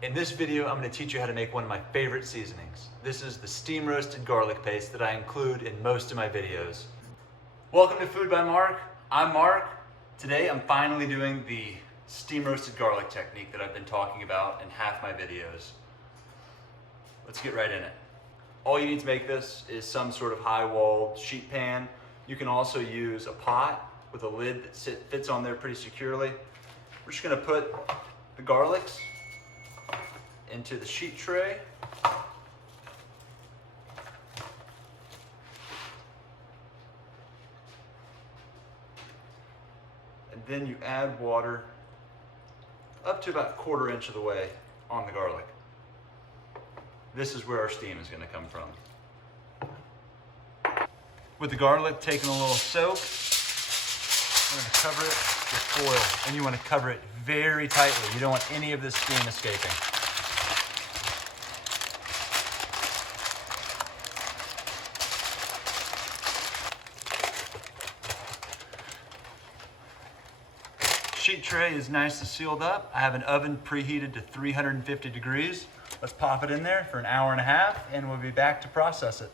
In this video, I'm going to teach you how to make one of my favorite seasonings. This is the steam roasted garlic paste that I include in most of my videos. Welcome to Food by Mark. I'm Mark. Today I'm finally doing the steam roasted garlic technique that I've been talking about in half my videos. Let's get right in it. All you need to make this is some sort of high-walled sheet pan. You can also use a pot with a lid that fits on there pretty securely. We're just going to put the garlics into the sheet tray. And then you add water up to about 1/4 inch of the way on the garlic. This is where our steam is going to come from. With the garlic taking a little soak, I'm going to cover it with foil, and you want to cover it very tightly. You don't want any of this steam escaping. Sheet tray is nicely sealed up. I have an oven preheated to 350 degrees. Let's pop it in there for an 1.5 hours and we'll be back to process it.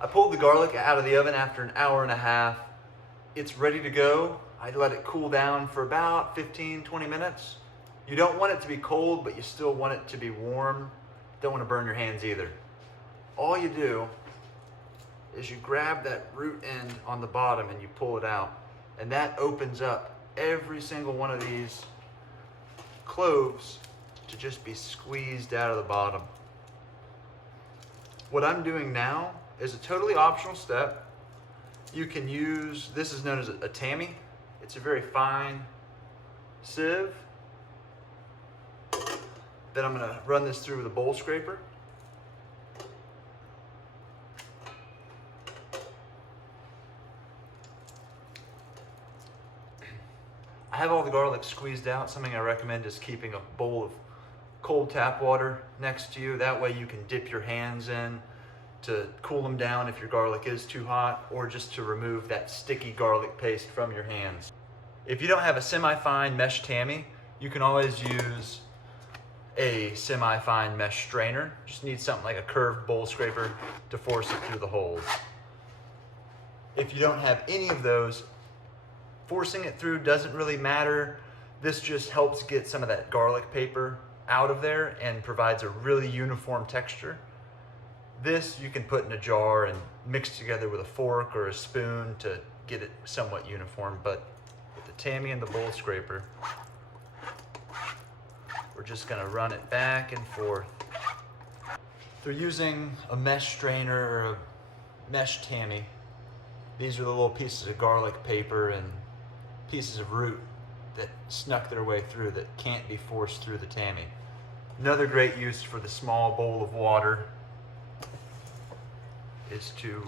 I pulled the garlic out of the oven after an 1.5 hours. It's ready to go. I let it cool down for about 15-20 minutes. You don't want it to be cold, but you still want it to be warm. Don't want to burn your hands either. All you do is you grab that root end on the bottom and you pull it out, and that opens up every single one of these cloves to just be squeezed out of the bottom. What I'm doing now is a totally optional step. You can use, this is known as a tammy. It's a very fine sieve. Then I'm gonna run this through with a bowl scraper. I have all the garlic squeezed out. Something I recommend is keeping a bowl of cold tap water next to you. That way you can dip your hands in to cool them down if your garlic is too hot, or just to remove that sticky garlic paste from your hands. If you don't have a semi-fine mesh tammy, you can always use a semi-fine mesh strainer. Just need something like a curved bowl scraper to force it through the holes. If you don't have any of those, forcing it through doesn't really matter. This just helps get some of that garlic paper out of there and provides a really uniform texture. This you can put in a jar and mix together with a fork or a spoon to get it somewhat uniform, but with the tammy and the bowl scraper, we're just gonna run it back and forth. Through using a mesh strainer or a mesh tammy, these are the little pieces of garlic paper and pieces of root that snuck their way through that can't be forced through the tammy. Another great use for the small bowl of water is to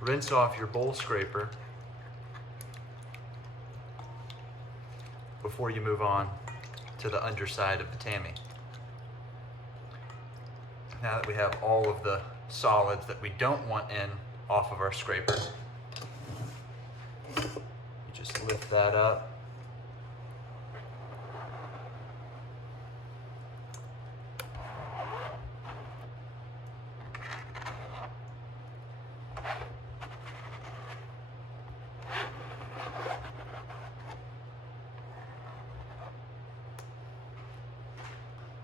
rinse off your bowl scraper before you move on to the underside of the tammy. Now that we have all of the solids that we don't want in off of our scraper, you just lift that up.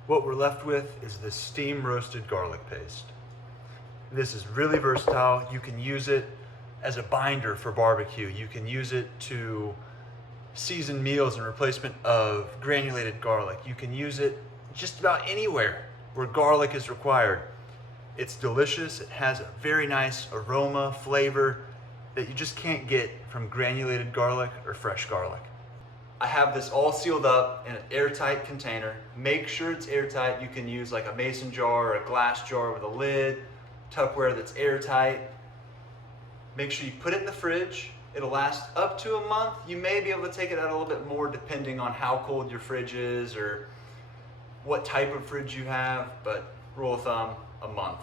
What we're left with is the steam roasted garlic paste. This is really versatile. You can use it as a binder for barbecue. You can use it to season meals in replacement of granulated garlic. You can use it just about anywhere where garlic is required. It's delicious. It has a very nice aroma, flavor that you just can't get from granulated garlic or fresh garlic. I have this all sealed up in an airtight container. Make sure it's airtight. You can use like a mason jar or a glass jar with a lid, Tupperware that's airtight. Make sure you put it in the fridge. It'll last up to a month. You may be able to take it out a little bit more depending on how cold your fridge is or what type of fridge you have, but rule of thumb, a month.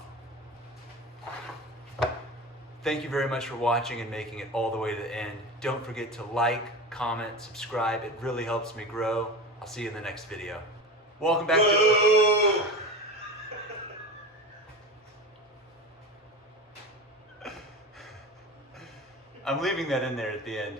Thank you very much for watching and making it all the way to the end. Don't forget to like, comment, subscribe. It really helps me grow. I'll see you in the next video. Welcome back to... I'm leaving that in there at the end.